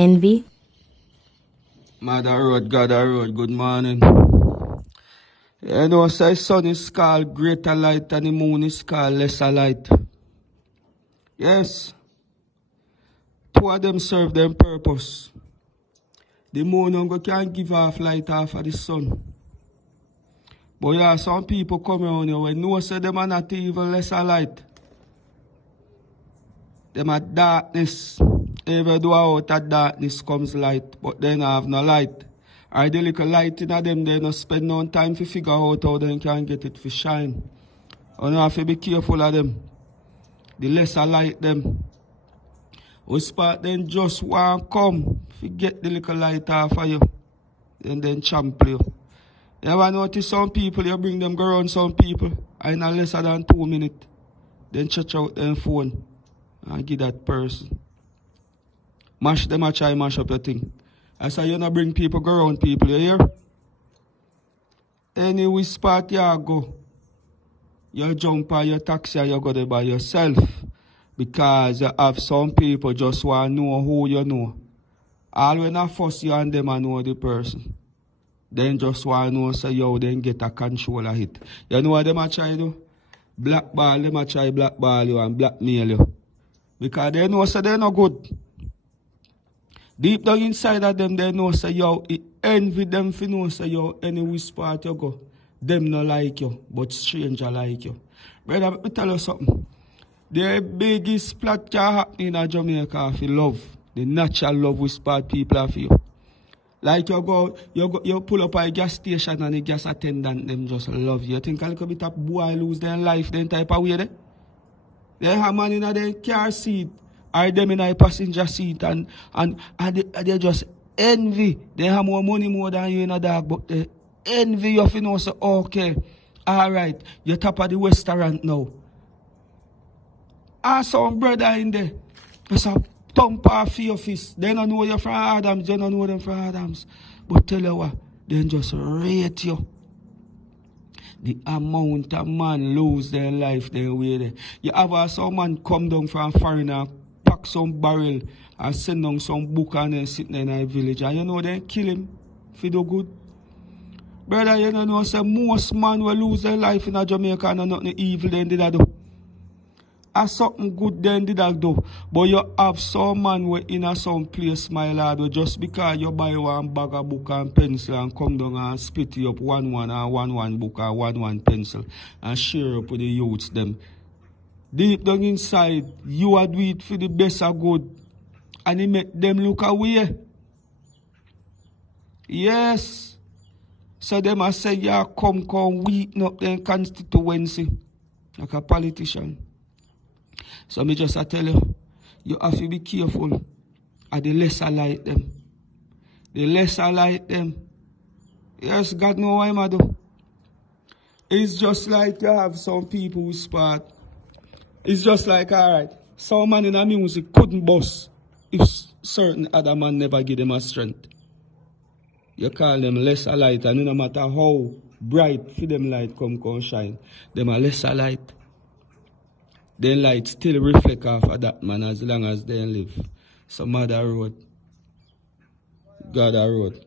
envy. Mother Road, God Road, good morning. You know, say sun is called greater light and the moon is called lesser light. Yes, two of them serve them purpose. The moon can't give off light off of the sun. But yeah, some people come around here when know say them are not even lesser light. Them are darkness. Even though out of darkness comes light, but they don't have no light. Or the little light in them, they don't spend no time to figure out how they can get it to shine. You have to be careful of them. The lesser light them. We spot them just want come to get the little light off of you. And then champ you. You ever notice some people, you bring them go around some people, and in less than 2 minutes, then check out their phone and give that person. Mash them a try mash up your thing. I say you not bring people go around people, you hear? Any spot you go, you jump on your taxi and you go there by yourself. Because you have some people just want to know who you know. All when I force you and them and know the person. Then just want to know so you then get a control of it. You know what them a try do? Blackball, them a try blackball you and blackmail you. Because they know so they're not good. Deep down inside of them, they know say yo, it envy them for know say yo, any which part you go, them no like you, but stranger like you. Brother, let me tell you something. The biggest plot can happen in Jamaica for love. The natural love we spot people have you. Like you pull up at a gas station and the gas attendant them just love you. You think a little bit of boy lose their life then type of way there? They have man in their car seat or them in a passenger seat and they just envy. They have more money more than you in a dog, but they envy you if you know say, okay, alright, you're top of the restaurant now. I saw some brother in there. Just a thump off your fist. They don't know you from Adams. They don't know them from Adams. But tell you what, they just rate you. The amount of man lose their life their way there. You have some man come down from foreign and pack some barrel and send down some book and then sit in a village. And you know they kill him if he do good. Brother, you don't know say most man will lose their life in a Jamaica and nothing evil they did that do. As something good then did that do. But you have some man where in a some place, my lad, just because you buy one bag of book and pencil and come down and split you up one book and one pencil and share up with the youths them. Deep down inside, you are do it for the best of good and it make them look away. Yes. So them a say, yeah, come weaken up their constituency like a politician. So me just tell you, you have to be careful of the lesser like them. The lesser like them. Yes, God know why I do. It's just like you have some people who spot. It's just like, alright, some man in the music couldn't boss if certain other man never give them a strength. You call them lesser light and no matter how bright for them light come shine, them are lesser light. Their light still reflect off of that man as long as they live. Some other road. God a road.